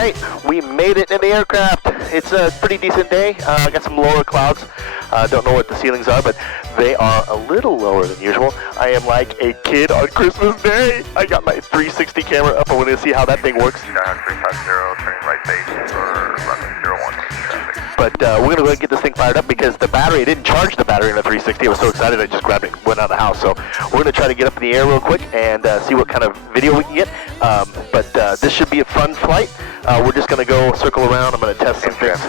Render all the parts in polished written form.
right, we made it in the aircraft. It's a pretty decent day. I got some lower clouds. Don't know what the ceilings are, but they are a little lower than usual. I am like a kid on Christmas Day. I got my 360 camera up. I want to see how that thing works. 350, turning right base for runway 01 traffic. But we're going to go ahead and get this thing fired up because the battery, I didn't charge the battery in the 360. I was so excited I just grabbed it and went out of the house. So we're going to try to get up in the air real quick and see what kind of video we can get. But this should be a fun flight. We're just going to go circle around. I'm going to test some things.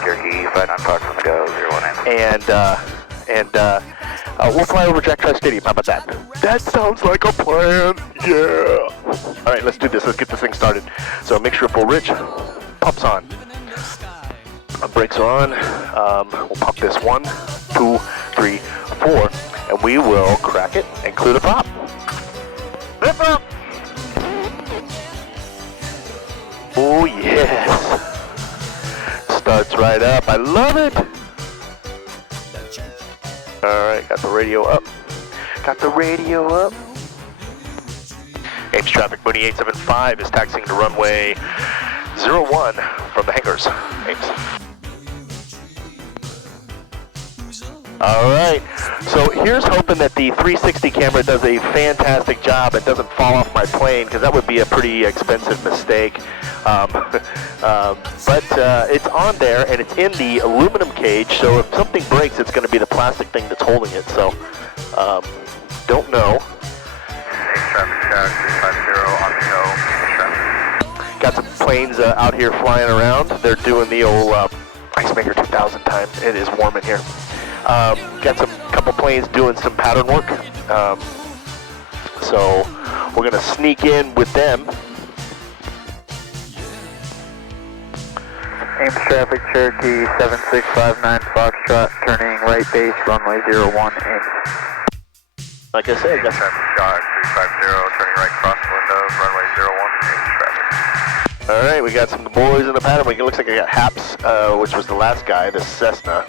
And we'll fly over Jack Tri Stadium. How about that? That sounds like a plan. Yeah. All right, let's do this. Let's get this thing started. So mixture full rich. Pumps on. Brakes are on. We'll pump this 1, 2, 3, 4, and we will crack it and clear the prop. Lift up. Oh yes. Starts right up. I love it. All right, got the radio up. Got the radio up. Ames traffic, Mooney 875 is taxiing to runway 01 from the hangars. Ames. All right, so here's hoping that the 360 camera does a fantastic job and doesn't fall off my plane, because that would be a pretty expensive mistake. But it's on there and it's in the aluminum cage, so if something breaks, it's going to be the plastic thing that's holding it. So, don't know. Traffic check, 350 on the go. Got some planes out here flying around. They're doing the old Ice Maker 2000 time. It is warm in here. Got some couple planes doing some pattern work. So we're going to sneak in with them. Ames traffic, Cherokee 7659 Foxtrot, turning right base, runway 01, Ames. Like I said, got traffic jog 350, turning right cross windows, runway 01, Ames traffic. All right, we got some boys in the pattern. It looks like I got Haps, which was the last guy, the Cessna.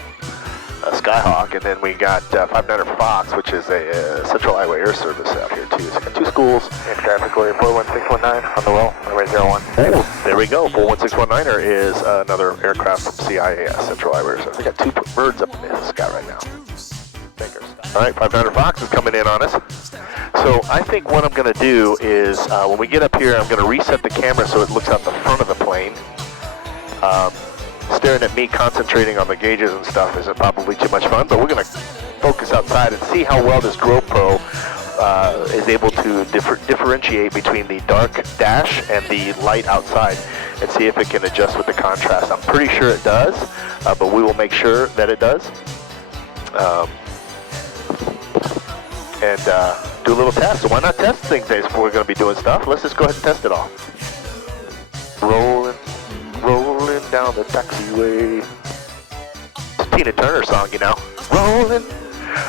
Skyhawk, and then we got 500 Fox, which is a Central Highway Air Service out here too. So got two schools. And traffic order 41619 on the roll, runway 01. Oh, there we go. 41619er is another aircraft from CIAS, Central Highway Air Service. I got two birds up in the sky right now. Fingers. All right, 500 Fox is coming in on us. So I think what I'm going to do is when we get up here, I'm going to reset the camera so it looks out the front of the plane. Staring at me concentrating on the gauges and stuff isn't probably too much fun, but we're going to focus outside and see how well this GoPro is able to differentiate between the dark dash and the light outside and see if it can adjust with the contrast. I'm pretty sure it does, but we will make sure that it does. And do a little test. So why not test things if we're going to be doing stuff? Let's just go ahead and test it all. Rolling down the taxiway. It's a Tina Turner song, you know. Rolling.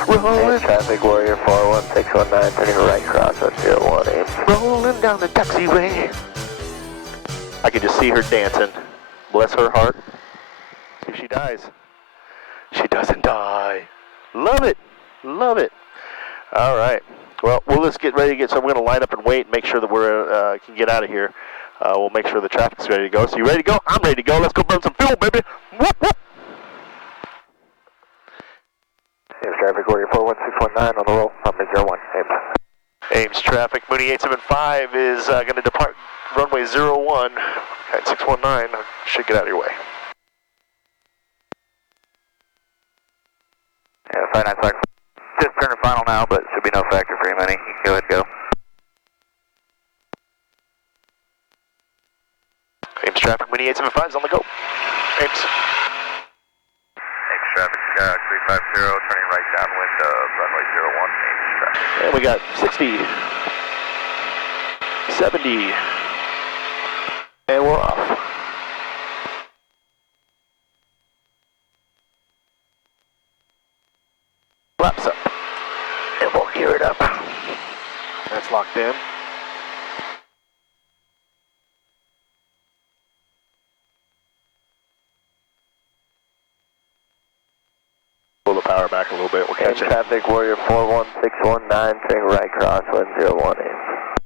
Traffic Warrior 41619, turning right cross on 01, Ames. Rolling down the taxiway. I can just see her dancing. Bless her heart. See if she dies. She doesn't die. Love it. Love it. All right. Well, we'll just get ready to so we're going to line up and wait and make sure that we're can get out of here. We'll make sure the traffic's ready to go. So you ready to go? I'm ready to go. Let's go burn some fuel, baby. Whoop, whoop. Ames traffic, Warrior 41619 on the roll, runway 01, Ames. Ames traffic, Mooney 875 is going to depart runway 01 at 619. Should get out of your way. Yeah, 595. Just turning final now, but should be no factor for you, Manny. You can go ahead and go. Ames traffic, Mooney 875 is on the go. Ames. Ames traffic, 350, turning right downwind of runway 01, Ames traffic. And we got 60, 70, and we're off. Flaps up, and we'll gear it up. That's locked in. Pull the power back a little bit. We're catching. Traffic Warrior 41619, turning right crosswind 01 Ames.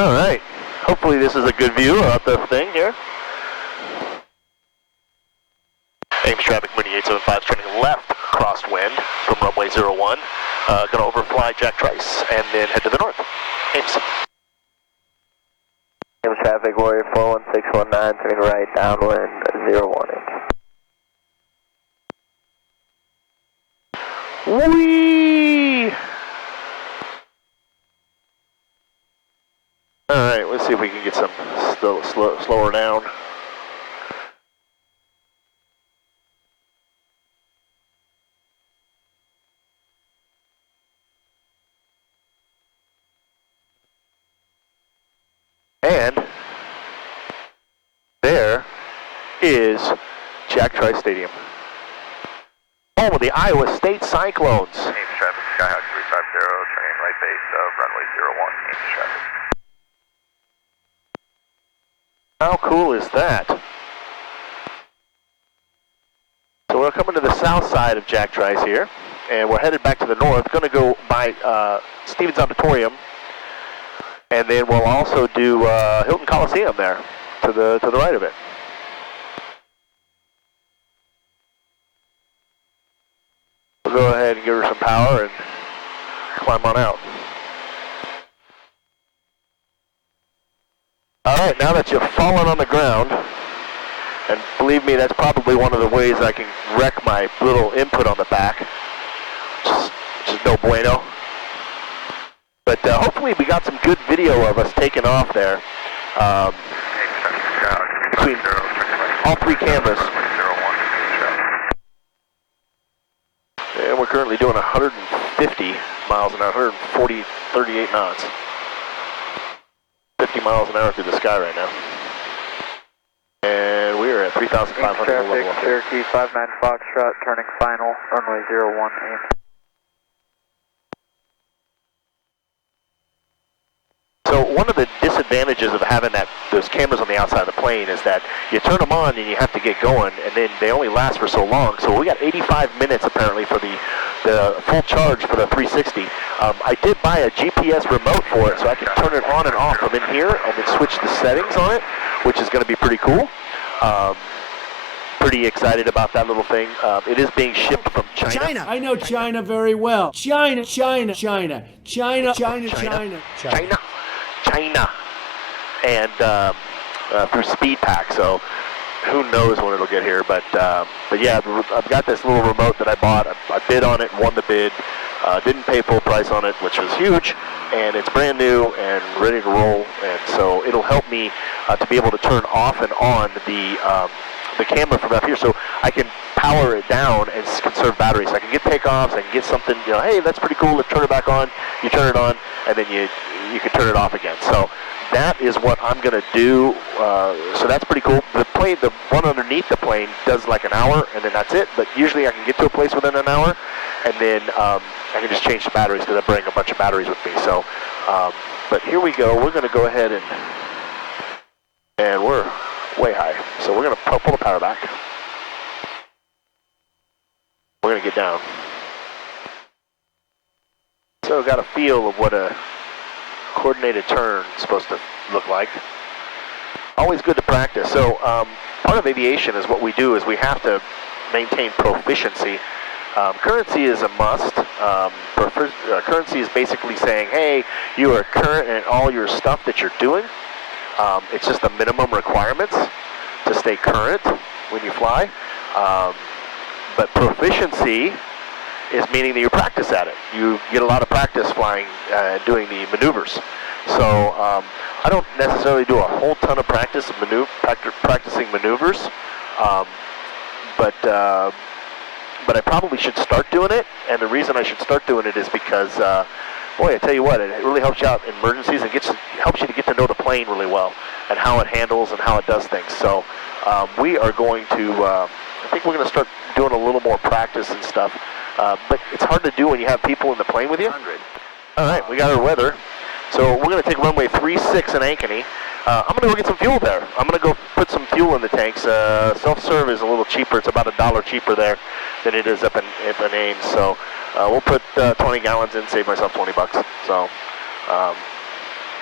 All right. Hopefully this is a good view of the thing here. Ames traffic, Mooney 875 turning left, crosswind from runway 01. Going to overfly Jack Trice and then head to the north. Ames. Ames traffic, Warrior 41619 turning right, downwind 01 Ames. Whee! All right, let's see if we can get some slower down. And there is Jack Trice Stadium, home of the Iowa State Cyclones. Ames traffic, Skyhawk 350, turning right base of runway 01, Ames traffic. How cool is that? So we're coming to the south side of Jack Trice here, and we're headed back to the north. Going to go by Stevens Auditorium, and then we'll also do Hilton Coliseum there to the right of it. We'll go ahead and give her some power and climb on out. All right, now that you've fallen on the ground, and believe me, that's probably one of the ways I can wreck my little input on the back, which is no bueno. But hopefully we got some good video of us taking off there. Between all three cameras. And we're currently doing 150 miles an hour, 38 knots. 50 miles an hour through the sky right now. And we are at 3,500 traffic, level. Cherokee 59 Foxtrot, turning final, runway 01 Ames. So one of the disadvantages of having those cameras on the outside of the plane is that you turn them on and you have to get going, and then they only last for so long. So we got 85 minutes apparently for the full charge for the 360. I did buy a GPS remote for it, so I can turn it on and off from in here and then switch the settings on it, which is going to be pretty cool. Pretty excited about that little thing. It is being shipped from China. I know China very well. China. And through SpeedPack, so who knows when it'll get here, but yeah, I've got this little remote that I bought. I bid on it, won the bid, didn't pay full price on it, which was huge, and it's brand new and ready to roll, and so it'll help me to be able to turn off and on the camera from up here, so I can power it down and conserve batteries. So I can get takeoffs, I can get something, hey, that's pretty cool, let's turn it back on. You turn it on, and then you can turn it off again. So that is what I'm going to do. So that's pretty cool. The one underneath the plane does like an hour, and then that's it. But usually I can get to a place within an hour, and then I can just change the batteries because I bring a bunch of batteries with me. So, but here we go. We're going to go ahead and we're way high. So we're going to pull the power back. We're going to get down. So got a feel of what a coordinated turn is supposed to look like. Always good to practice. So part of aviation is what we do is we have to maintain proficiency. Currency is a must. Currency is basically saying, hey, you are current in all your stuff that you're doing. It's just the minimum requirements to stay current when you fly. But proficiency is meaning that you practice at it. You get a lot of practice flying, doing the maneuvers. So I don't necessarily do a whole ton of practicing maneuvers, but I probably should start doing it. And the reason I should start doing it is because, boy, I tell you what, it really helps you out in emergencies and helps you to get to know the plane really well and how it handles and how it does things. So we are going to, I think we're going to start doing a little more practice and stuff. But it's hard to do when you have people in the plane with you. All right, we got our weather. So we're going to take runway 36 in Ankeny. I'm going to go get some fuel there. I'm going to go put some fuel in the tanks. Self-serve is a little cheaper. It's about $1 cheaper there than it is up in Ames. So we'll put 20 gallons in, save myself $20. So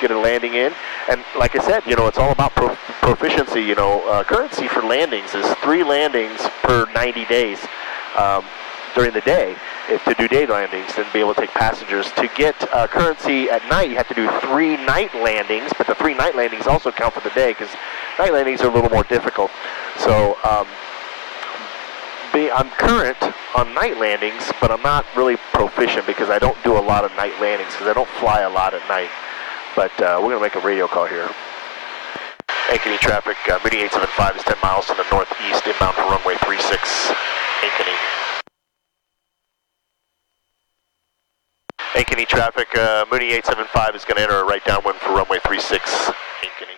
get a landing in. And like I said, it's all about proficiency. Currency for landings is 3 landings per 90 days during the day to do day landings and be able to take passengers. To get currency at night, you have to do 3 night landings, but the 3 night landings also count for the day because night landings are a little more difficult. So I'm current on night landings, but I'm not really proficient because I don't do a lot of night landings because I don't fly a lot at night. But we're going to make a radio call here. Ankeny traffic, Mooney 875 is 10 miles to the northeast, inbound for runway 36, Ankeny. Ankeny traffic, Mooney 875 is going to enter a right downwind for runway 36, Ankeny.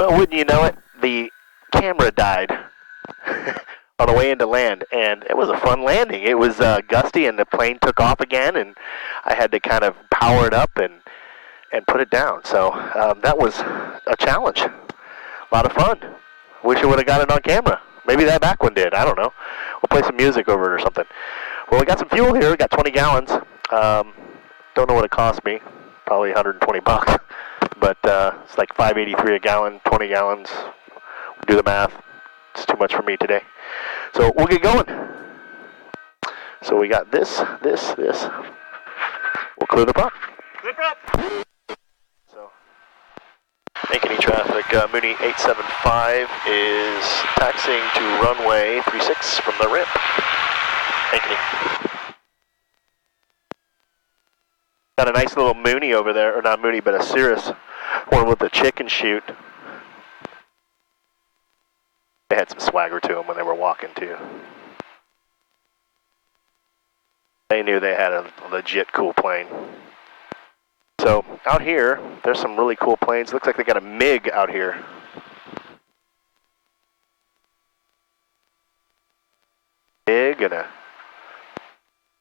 Well, wouldn't you know it, the camera died on the way into land, and it was a fun landing. It was gusty, and the plane took off again, and I had to kind of power it up and put it down. So that was a challenge. A lot of fun. Wish I would have got it on camera. Maybe that back one did. I don't know. We'll play some music over it or something. Well, we got some fuel here. We got 20 gallons. Don't know what it cost me. Probably 120 bucks. But it's like $5.83 a gallon, 20 gallons. Do the math. It's too much for me today. So we'll get going. So we got this. We'll clear the prop. So, Ankeny traffic, Mooney 875 is taxiing to runway 36 from the ramp. Ankeny. Got a nice little Mooney over there, or not Mooney, but a Cirrus, one with the chicken chute. They had some swagger to them when they were walking too. They knew they had a legit cool plane. So out here, there's some really cool planes. Looks like they got a MiG out here. Bug and a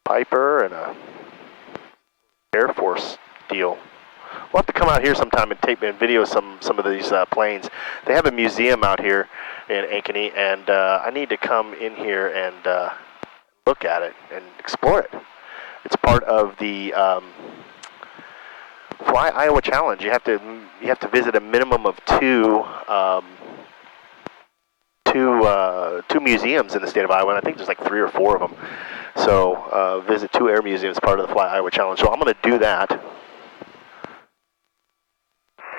Piper and a Air Force deal. We'll have to come out here sometime and tape and video some of these planes. They have a museum out here in Ankeny, and I need to come in here and look at it and explore it. It's part of the Fly Iowa Challenge. You have to visit a minimum of two museums in the state of Iowa, and I think there's like 3 or 4 of them. So visit 2 air museums, part of the Fly Iowa Challenge. So I'm going to do that.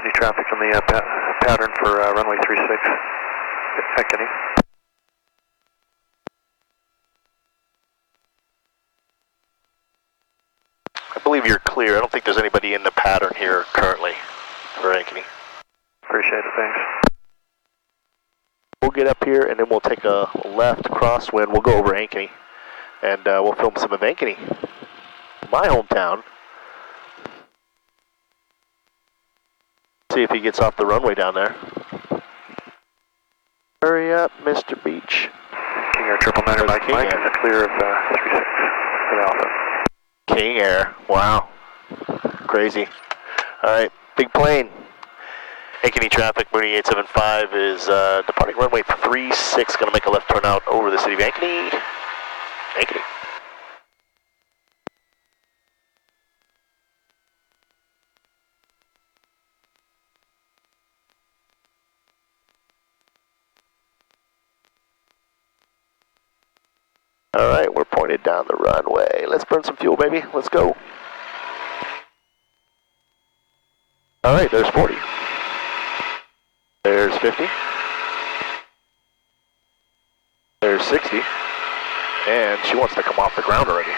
Any traffic on the pattern for runway 36, Ankeny? I believe you're clear. I don't think there's anybody in the pattern here currently for Ankeny. Appreciate it, thanks. We'll get up here and then we'll take a left crosswind. We'll go over Ankeny and we'll film some of Ankeny, my hometown. See if he gets off the runway down there. Hurry up, Mr. Beach. King Air 999 Mike, Mike, in the clear of 36 for Alpha. King Air, wow. Crazy. All right, big plane. Ankeny traffic, Mooney 875 is departing runway 36, going to make a left turn out over the city of Ankeny. Ankeny. All right, we're pointed down the runway. Let's burn some fuel, baby. Let's go. All right, there's 40. There's 50. There's 60. And she wants to come off the ground already.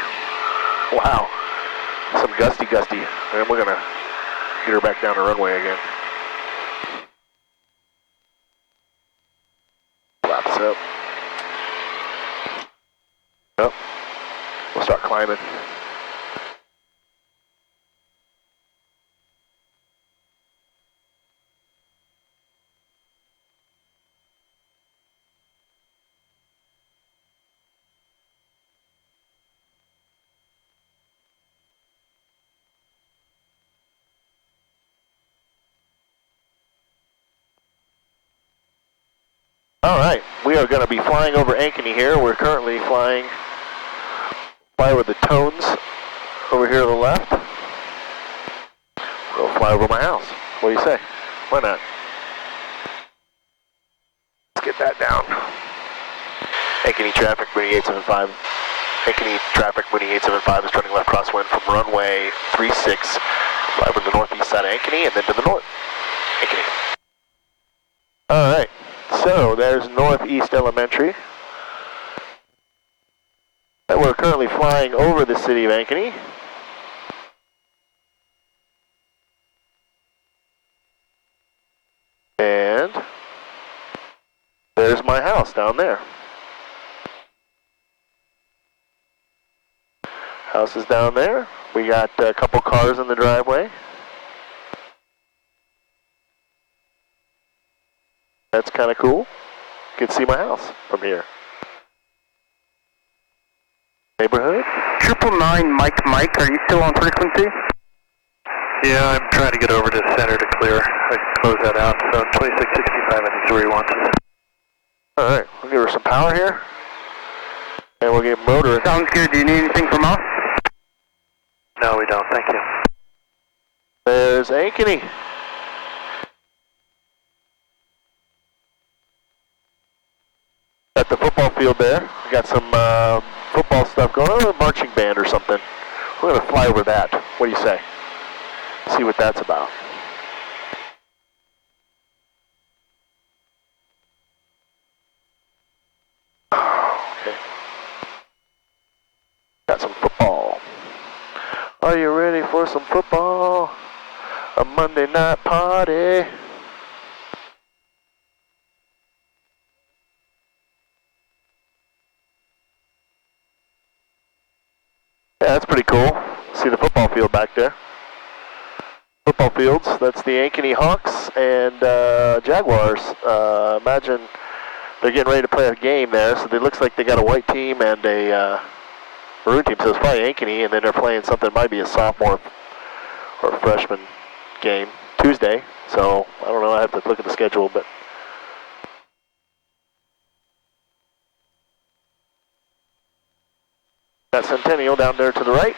Wow. Some gusty. And we're going to get her back down the runway again. Flaps up. Yep. We'll start climbing. All right, we are going to be flying over Ankeny here. We're currently fly with the tones over here to the left. We'll fly over my house. What do you say? Why not? Let's get that down. Ankeny traffic, Mooney 875. Ankeny traffic, Mooney 875 is turning left crosswind from runway 36. Fly over the northeast side of Ankeny and then to the north. Ankeny. All right. So there's Northeast Elementary. And we're currently flying over the city of Ankeny. And there's my house down there. House is down there. We got a couple cars in the driveway. That's kind of cool. You can see my house from here. Neighborhood. 999 Mike, are you still on frequency? Yeah, I'm trying to get over to center to clear. I can close that out. So 2665, I think is where he wants us. All right, we'll give her some power here. And we'll get motoring. Sounds good. Do you need anything from us? No, we don't. Thank you. There's Ankeny. At the football field there. We got some football stuff going on, a marching band or something. We're going to fly over that. What do you say? See what that's about. Okay. Got some football. Are you ready for some football? A Monday night party. Yeah, that's pretty cool. See the football field back there. Football fields, that's the Ankeny Hawks and Jaguars. Imagine they're getting ready to play a game there, so it looks like they got a white team and a maroon team, so it's probably Ankeny, and then they're playing something, might be a sophomore or freshman game Tuesday, so I don't know, I have to look at the schedule, but got Centennial down there to the right.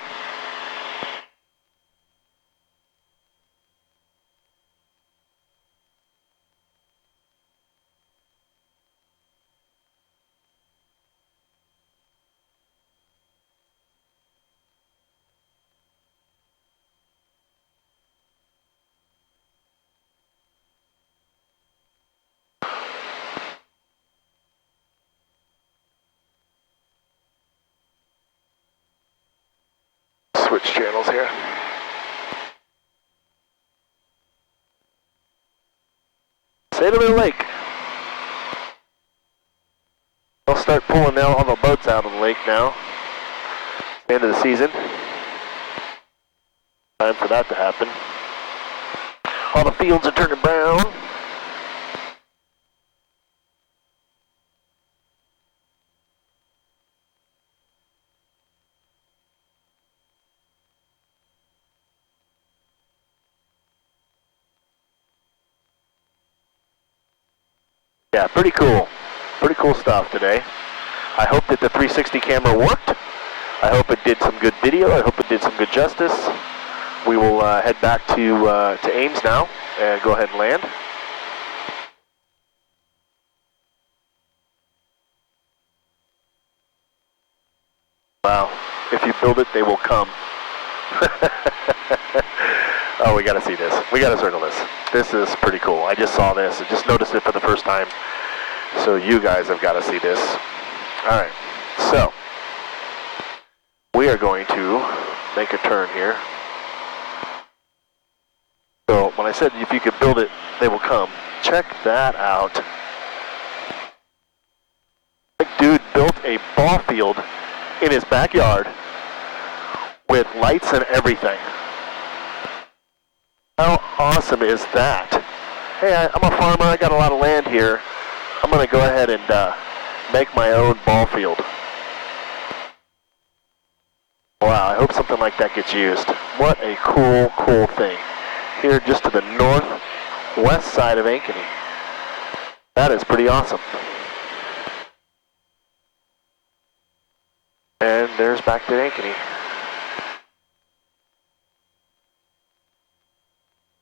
Switch channels here. Sailor Lake. They'll start pulling now all the boats out of the lake now. End of the season. Time for that to happen. All the fields are turning brown. Yeah, pretty cool. Pretty cool stuff today. I hope that the 360 camera worked. I hope it did some good video. I hope it did some good justice. We will head back to Ames now and go ahead and land. Wow, if you build it, they will come. Oh, we gotta see this. We gotta circle this. This is pretty cool. I just saw this. I just noticed it for the first time. So you guys have gotta see this. All right, so we are going to make a turn here. So when I said if you could build it, they will come. Check that out. The dude built a ball field in his backyard with lights and everything. How awesome is that? Hey, I'm a farmer, I got a lot of land here. I'm gonna go ahead and make my own ball field. Wow, I hope something like that gets used. What a cool, cool thing. Here just to the northwest side of Ankeny. That is pretty awesome. And there's back to Ankeny.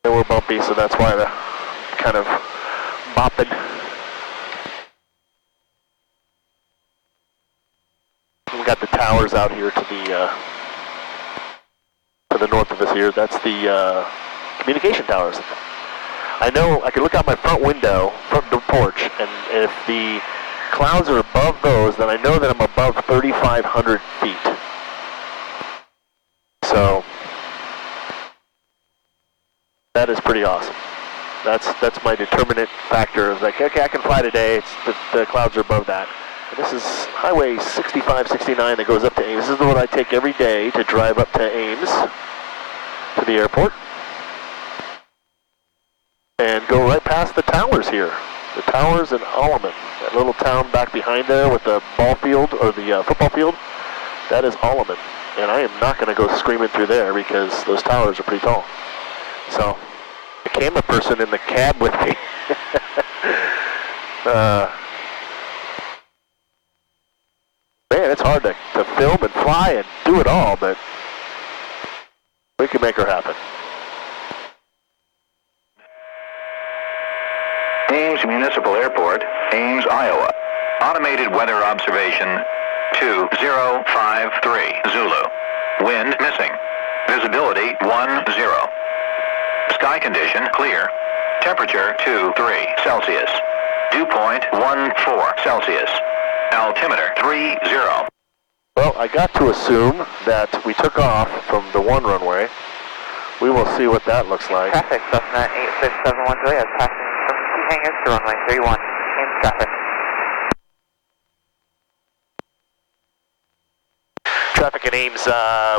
They were bumpy, so that's why they're kind of bopping. We got the towers out here to the north of us here. That's the communication towers. I know I can look out my front window, front porch, and if the clouds are above those, then I know that I'm above 3,500 feet. So that is pretty awesome. That's my determinant factor. Of like, okay, I can fly today. It's the clouds are above that. And this is Highway 65, 69 that goes up to Ames. This is the one I take every day to drive up to Ames, to the airport, and go right past the towers here. The towers in Alleman, that little town back behind there with the ball field, or the football field, that is Alleman. And I am not going to go screaming through there because those towers are pretty tall. So, the camera person in the cab with me. Man, it's hard to film and fly and do it all, but we can make her happen. Ames Municipal Airport, Ames, Iowa. Automated weather observation 2053 Zulu. Wind missing. Visibility 10. Sky condition clear. Temperature 23 Celsius. Dew point 14 Celsius. Altimeter 30. Well, I got to assume that we took off from the one runway. We will see what that looks like. Traffic, Cessna 86713 is passing from the two hangars to runway 31. Ames traffic. Traffic in Ames,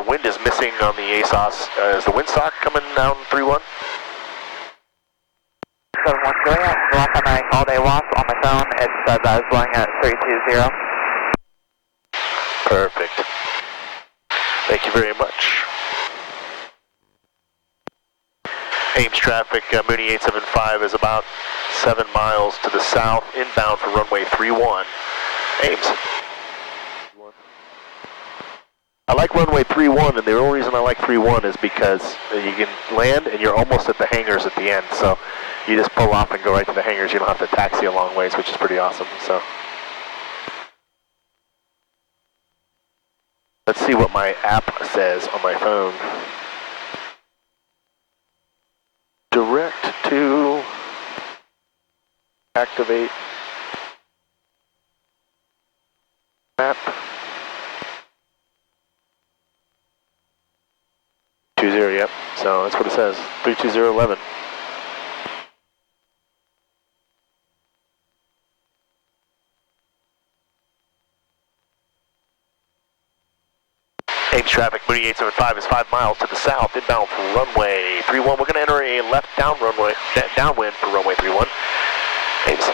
wind is missing on the ASOS. Is the windsock coming down 3-1? 713, the last time I called a WASP on my phone, I was flying at 320. Perfect. Thank you very much. Ames traffic, Mooney 875 is about 7 miles to the south, inbound for runway 31. Ames. I like runway 31, and the only reason I like 31 is because you can land and you're almost at the hangars at the end, so you just pull off and go right to the hangars. You don't have to taxi a long ways, which is pretty awesome. So let's see what my app says on my phone. Direct to activate map. 20, yep. So that's what it says. 32011. Ames traffic, Mooney 875 is 5 miles to the south, inbound for runway 31. We're going to enter a left downwind for runway 31. Ames.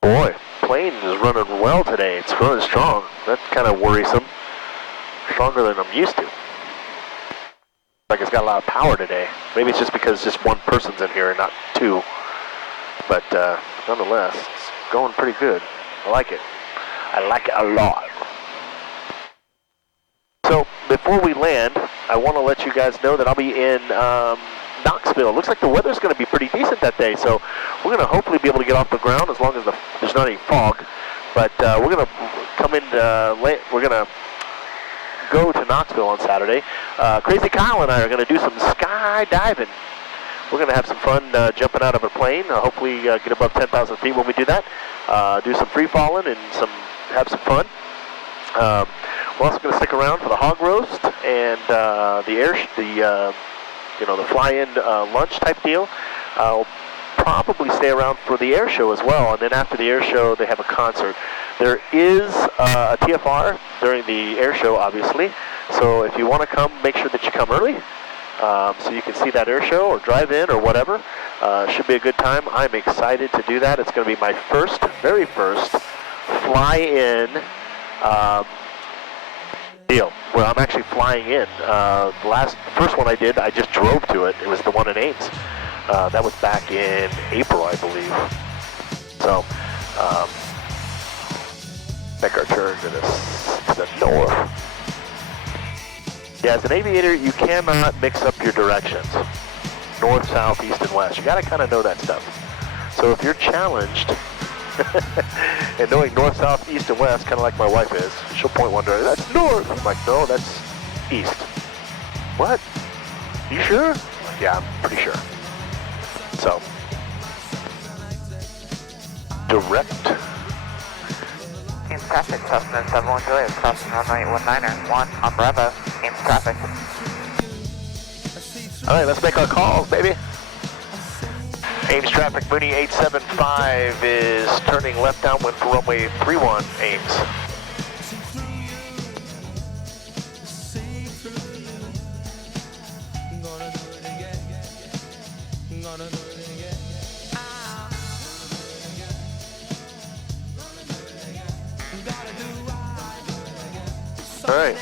Boy, plane is running well today. It's running strong. That's kind of worrisome. Stronger than I'm used to. Like it's got a lot of power today. Maybe it's just because just one person's in here and not two. But nonetheless, it's going pretty good. I like it. I like it a lot. So before we land, I want to let you guys know that I'll be in Knoxville. Looks like the weather's going to be pretty decent that day, so we're going to hopefully be able to get off the ground as long as there's not any fog. But we're going to come in. We're going to go to Knoxville on Saturday. Crazy Kyle and I are going to do some skydiving. We're going to have some fun jumping out of a plane. Hopefully get above 10,000 feet when we do that. Do some free falling and have some fun. We're also going to stick around for the hog roast and the fly-in lunch type deal. I'll probably stay around for the air show as well, and then after the air show, they have a concert. There is a TFR during the air show, obviously, so if you want to come, make sure that you come early so you can see that air show or drive in or whatever. Should be a good time. I'm excited to do that. It's going to be my very first fly-in deal where I'm actually flying in. The first one I did, I just drove to it. It was the one in Ames. That was back in April, I believe. So, make our turn to the north. Yeah, as an aviator, you cannot mix up your directions. North, south, east, and west. You got to kind of know that stuff. So if you're challenged and knowing north, south, east, and west, kind of like my wife is, she'll point one direction. That's north. I'm like, no, that's east. What? You sure? Yeah, I'm pretty sure. So, direct. Ames traffic, Cessna 71 Juliet, crossing runway 19er, 1 on Bravo, Ames traffic. All right, let's make our calls, baby. Ames traffic, Mooney 875 is turning left downwind for runway 31, Ames. All right,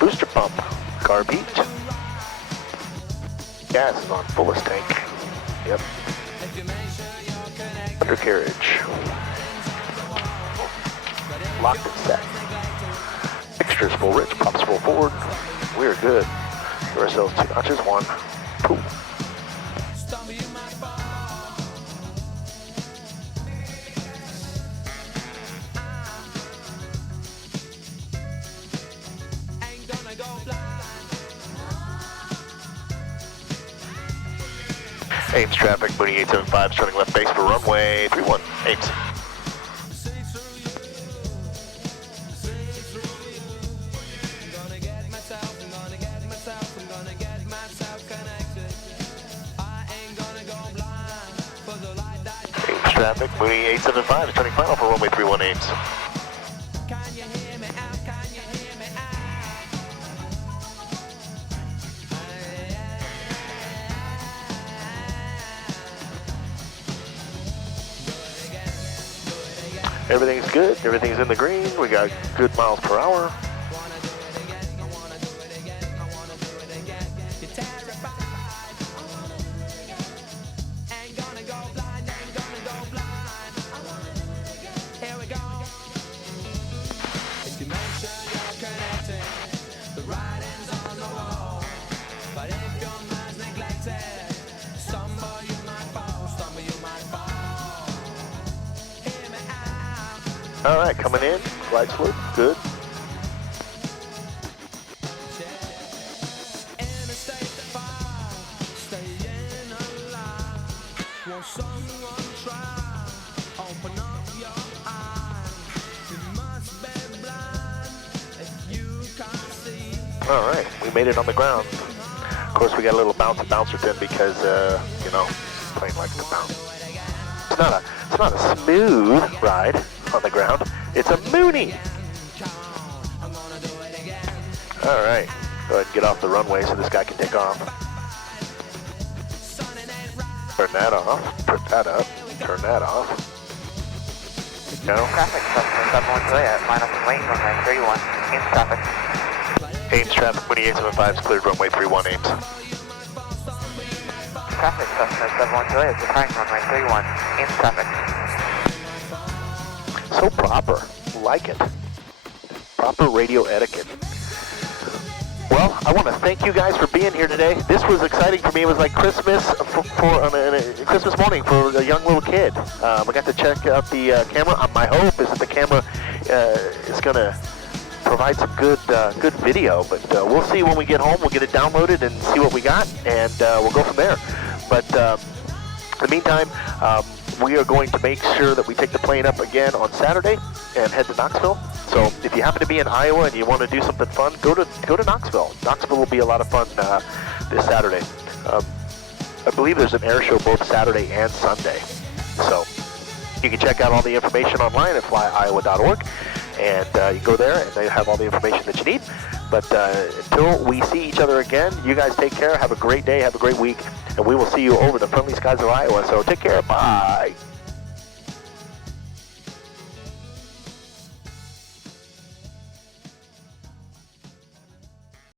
booster pump, car beat. Gas is on fullest tank. Yep. Undercarriage. Locked and set. Fixtures full rich, props full forward. We're good. Give ourselves 2 notches, 1. Cool. Ames traffic, Mooney 875, turning left base for runway 31, Ames. Ames traffic, Mooney 875, turning final for runway 31, Ames. Everything's good. Everything's in the green. We got good miles per hour. All right, coming in, glide slope, good. All right, we made it on the ground. Of course, we got a little bounce at Bouncerton because, you know, plane likes to bounce. It's not a smooth ride on the ground. It's a Mooney. All right, go ahead and get off the runway so this guy can take off. Turn that off. Put that up. Turn that off. No. Traffic, customer 713 at minus lane, runway 31. Ames traffic. Ames traffic, Mooney 875 is cleared runway 31 Ames. Traffic, customer 713 at departing runway 31. Ames traffic. So proper, like it. Proper radio etiquette. Well, I want to thank you guys for being here today. This was exciting for me. It was like Christmas Christmas morning for a young little kid. I got to check out the camera. My hope is that the camera is going to provide some good video, but we'll see when we get home. We'll get it downloaded and see what we got, and we'll go from there. But in the meantime, we are going to make sure that we take the plane up again on Saturday and head to Knoxville. So if you happen to be in Iowa and you want to do something fun, go to Knoxville. Knoxville will be a lot of fun this Saturday. I believe there's an air show both Saturday and Sunday. So you can check out all the information online at flyiowa.org, and you go there and they have all the information that you need. But until we see each other again, you guys take care. Have a great day. Have a great week. And we will see you over the friendly skies of Iowa. So take care. Bye.